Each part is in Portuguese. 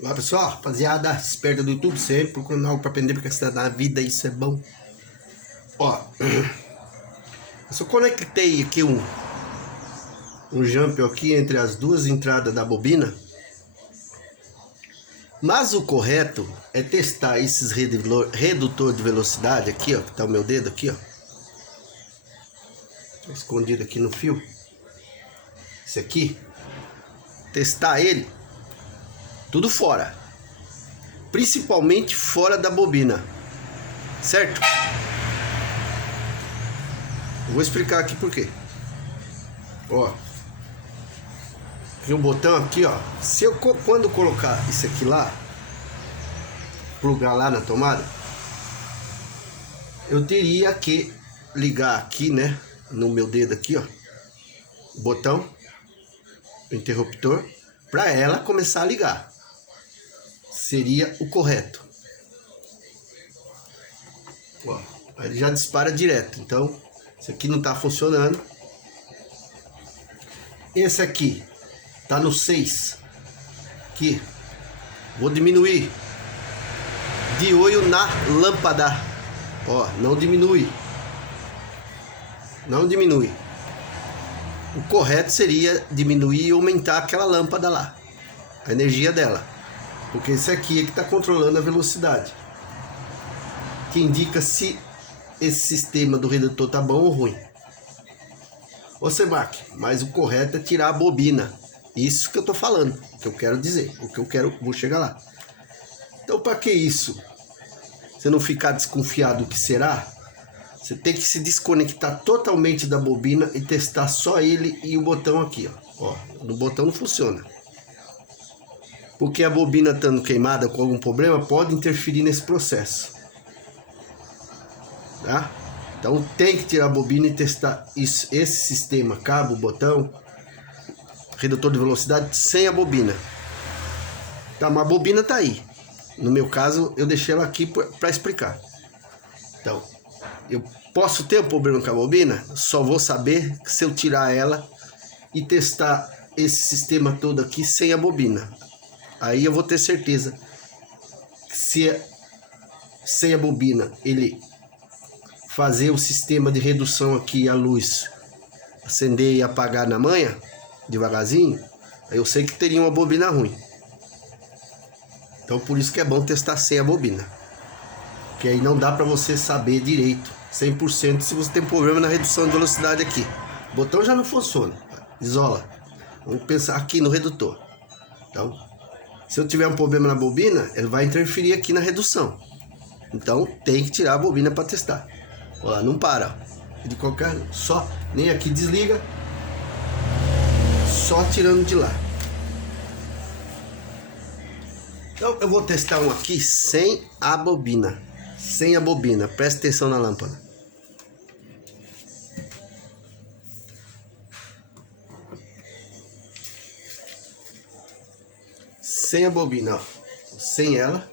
Olá pessoal, rapaziada, esperta do YouTube, sempre procurando algo pra aprender, porque na vida isso é bom. Ó, eu só conectei aqui um jumper aqui entre as duas entradas da bobina. Mas o correto é testar esses redutor de velocidade aqui, ó, que tá o meu dedo aqui, ó. Tá escondido aqui no fio. Esse aqui. Testar ele tudo fora. Principalmente fora da bobina. Certo? Eu vou explicar aqui por quê. Ó. Tem um botão aqui, ó. Se eu quando colocar isso aqui lá, plugar lá na tomada, eu teria que ligar aqui, né, no meu dedo aqui, ó, o botão, o interruptor, para ela começar a ligar. Seria o correto. Ó, aí ele já dispara direto. Então, esse aqui não tá funcionando. Esse aqui tá no 6. Aqui. Vou diminuir. De olho na lâmpada. Ó, não diminui. Não diminui. O correto seria diminuir e aumentar aquela lâmpada lá. A energia dela. Porque esse aqui é que está controlando a velocidade. Que indica se esse sistema do redutor tá bom ou ruim. Ô Sebac, mas o correto é tirar a bobina. Isso que eu tô falando, que eu quero dizer, o que eu quero, vou chegar lá. Então, para que isso? Você não ficar desconfiado do que será? Você tem que se desconectar totalmente da bobina e testar só ele e o botão aqui, ó. Ó, no botão não funciona. Porque a bobina estando queimada com algum problema pode interferir nesse processo. Tá? Então tem que tirar a bobina e testar isso, esse sistema, cabo, botão, redutor de velocidade sem a bobina. Tá, mas a bobina tá aí. No meu caso, eu deixei ela aqui para explicar. Então, eu posso ter um problema com a bobina, só vou saber se eu tirar ela e testar esse sistema todo aqui sem a bobina. Aí eu vou ter certeza que se sem a bobina ele fazer o sistema de redução aqui, a luz acender e apagar na manha, devagarzinho, aí eu sei que teria uma bobina ruim. Então por isso que é bom testar sem a bobina. Que aí não dá para você saber direito, 100%, se você tem problema na redução de velocidade aqui. O botão já não funciona, isola. Vamos pensar aqui no redutor. Então, se eu tiver um problema na bobina, ele vai interferir aqui na redução. Então tem que tirar a bobina para testar. Olha lá, não para. De qualquer, só, nem aqui desliga. Só tirando de lá. Então eu vou testar um aqui sem a bobina. Sem a bobina. Presta atenção na lâmpada. Sem a bobina, ó. Sem ela.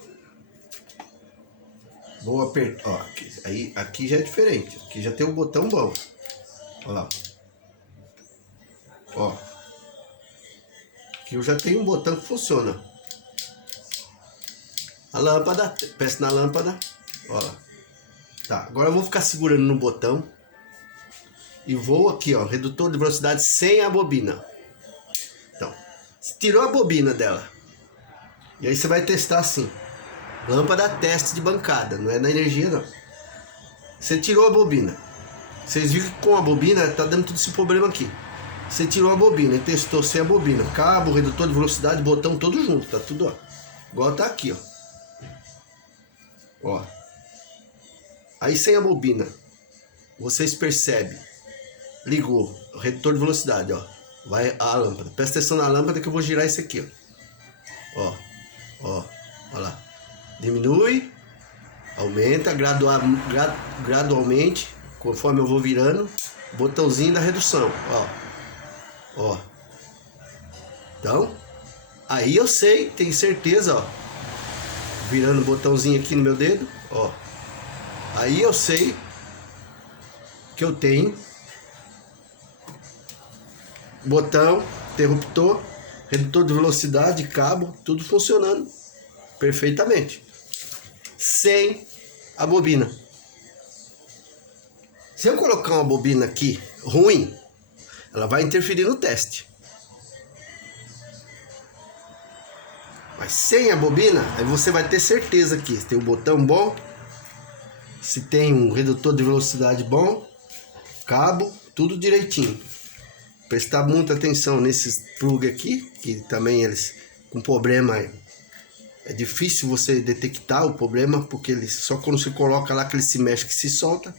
Vou apertar, ó, aqui já é diferente. Aqui já tem um botão bom. Olha lá. Ó. Aqui eu já tenho um botão que funciona. A lâmpada, presta na lâmpada. Olha lá. Tá, agora eu vou ficar segurando no botão. E vou aqui, ó, redutor de velocidade sem a bobina. Então, você tirou a bobina dela. E aí você vai testar assim. Lâmpada teste de bancada, não é na energia não. Você tirou a bobina. Vocês viram que com a bobina tá dando todo esse problema aqui. Você tirou a bobina e testou sem a bobina. Cabo, redutor de velocidade, botão, todo junto, tá tudo, ó. Igual tá aqui, ó. Ó. Aí sem a bobina, vocês percebem. Ligou, o redutor de velocidade, ó. Vai a lâmpada. Presta atenção na lâmpada que eu vou girar esse aqui, ó. Ó. Ó. Olha lá. Diminui, aumenta gradualmente, conforme eu vou virando, botãozinho da redução, ó, ó. Então, aí eu sei, tenho certeza, ó, virando o botãozinho aqui no meu dedo, ó. Aí eu sei que eu tenho botão, interruptor, redutor de velocidade, cabo, tudo funcionando perfeitamente. Sem a bobina. Se eu colocar uma bobina aqui ruim, ela vai interferir no teste. Mas sem a bobina, aí você vai ter certeza que tem um botão bom, se tem um redutor de velocidade bom, cabo, tudo direitinho. Prestar muita atenção nesses plug aqui, que também eles com problema, é difícil você detectar o problema, porque ele só quando você coloca lá que ele se mexe que se solta.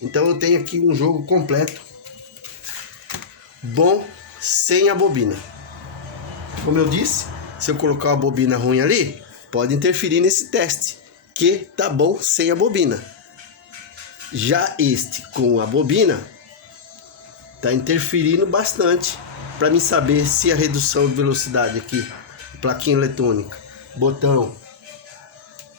Então eu tenho aqui um jogo completo, bom, sem a bobina. Como eu disse, se eu colocar uma bobina ruim ali, pode interferir nesse teste, que tá bom sem a bobina. Já este com a bobina, tá interferindo bastante para mim saber se a redução de velocidade aqui, plaquinha eletrônica, botão,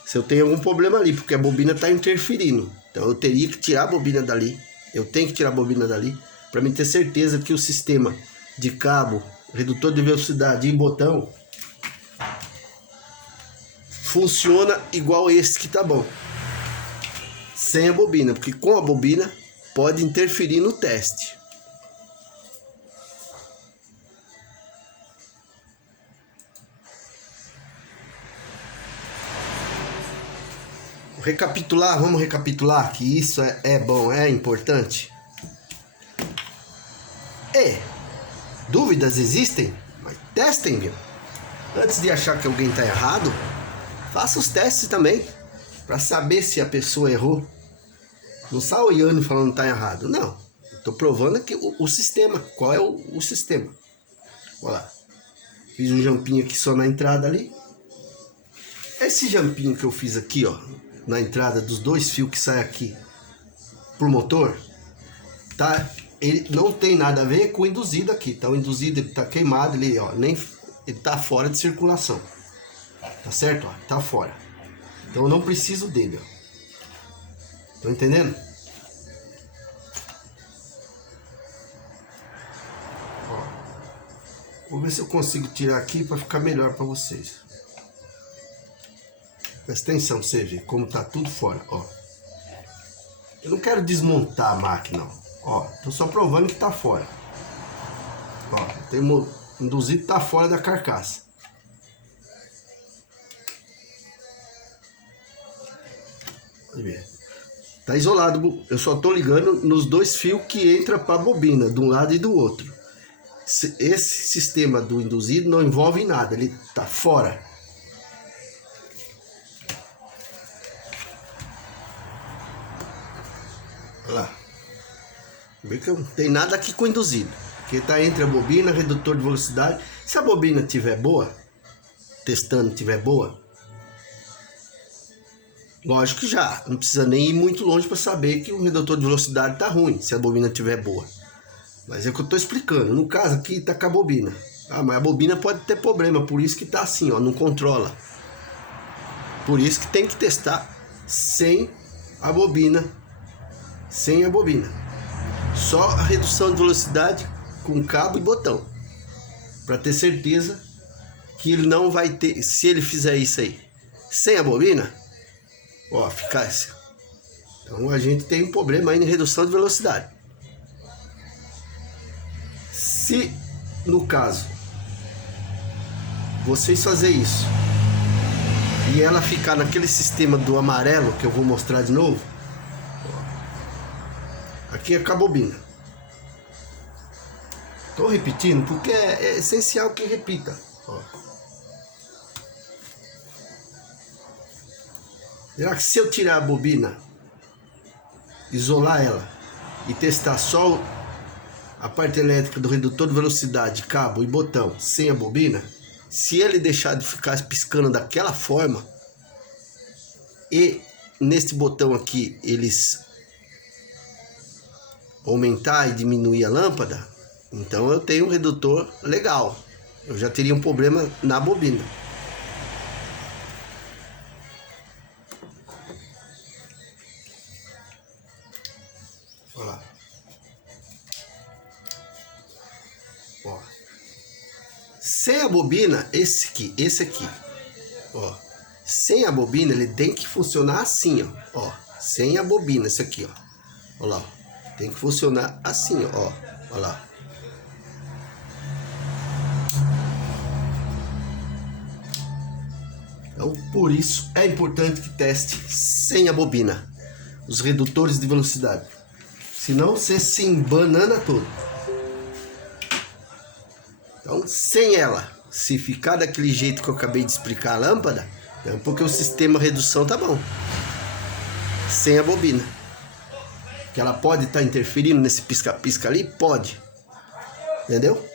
se eu tenho algum problema ali, porque a bobina tá interferindo. Então eu teria que tirar a bobina dali, eu tenho que tirar a bobina dali, para mim ter certeza que o sistema de cabo, redutor de velocidade e botão funciona igual esse que tá bom, sem a bobina, porque com a bobina pode interferir no teste. Vamos recapitular que isso é bom, é importante. Dúvidas existem, mas testem, viu? Antes de achar que alguém está errado, faça os testes também, para saber se a pessoa errou. Não sai olhando e falando que está errado. Não, estou provando aqui o sistema. Qual é o sistema? Olha lá. Fiz um jampinho aqui só na entrada ali. Esse jampinho que eu fiz aqui, ó, na entrada dos dois fios que saem aqui pro motor, tá? Ele não tem nada a ver com o induzido aqui, tá? O induzido ele tá queimado, ele, ó, ele tá fora de circulação, tá certo? Ó, tá fora. Então eu não preciso dele, ó. Tô entendendo? Ó, vou ver se eu consigo tirar aqui para ficar melhor para vocês. Presta atenção pra você ver como tá tudo fora, ó. Eu não quero desmontar a máquina, ó. Tô só provando que tá fora. Ó, tem induzido tá fora da carcaça. Pode ver. Tá isolado. Eu só tô ligando nos dois fios que entra pra bobina, de um lado e do outro. Esse sistema do induzido não envolve nada, ele tá fora. Olha lá. Vê que não tem nada aqui com induzido, porque tá entre a bobina, redutor de velocidade. Se a bobina tiver boa, testando tiver boa, lógico que já não precisa nem ir muito longe para saber que o redutor de velocidade tá ruim, se a bobina tiver boa. Mas é o que eu tô explicando. No caso aqui tá com a bobina. Ah, mas a bobina pode ter problema, por isso que tá assim, ó, não controla. Por isso que tem que testar sem a bobina. Sem a bobina. Só a redução de velocidade com cabo e botão. Para ter certeza que ele não vai ter, se ele fizer isso aí sem a bobina, ó, fica assim. Então a gente tem um problema aí em redução de velocidade. Se no caso vocês fazer isso e ela ficar naquele sistema do amarelo que eu vou mostrar de novo, aqui é com a bobina. Tô repetindo porque é essencial que repita. Ó. Será que se eu tirar a bobina, isolar ela e testar só a parte elétrica do redutor de velocidade, cabo e botão sem a bobina, se ele deixar de ficar piscando daquela forma e neste botão aqui eles aumentar e diminuir a lâmpada, então eu tenho um redutor legal. Eu já teria um problema na bobina. Olha lá. Ó. Sem a bobina, esse aqui, ó. Sem a bobina, ele tem que funcionar assim, ó. Sem a bobina, esse aqui, ó. Olha lá, ó. Tem que funcionar assim, ó. Olha lá. Então, por isso é importante que teste sem a bobina os redutores de velocidade. Senão você se embanana todo. Então, sem ela, se ficar daquele jeito que eu acabei de explicar a lâmpada, é porque o sistema redução tá bom. Sem a bobina. Que ela pode estar interferindo nesse pisca-pisca ali? Pode. Entendeu?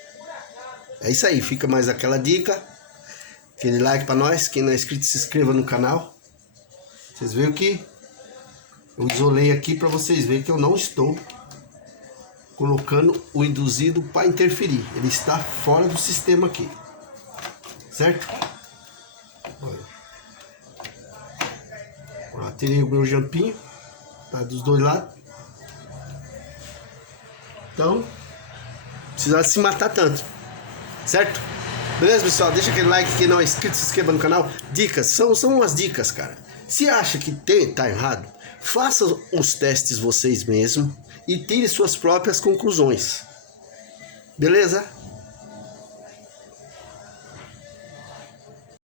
É isso aí, fica mais aquela dica. Aquele like pra nós. Quem não é inscrito, se inscreva no canal. Vocês viram que eu isolei aqui pra vocês verem que eu não estou colocando o induzido para interferir. Ele está fora do sistema aqui. Certo? Olha. Tirei o meu jampinho. Tá dos dois lados. Então, não precisa se matar tanto. Certo? Beleza, pessoal? Deixa aquele like. Quem não é inscrito, se inscreva no canal. Dicas. São umas dicas, cara. Se acha que tá errado, faça os testes vocês mesmos e tire suas próprias conclusões. Beleza?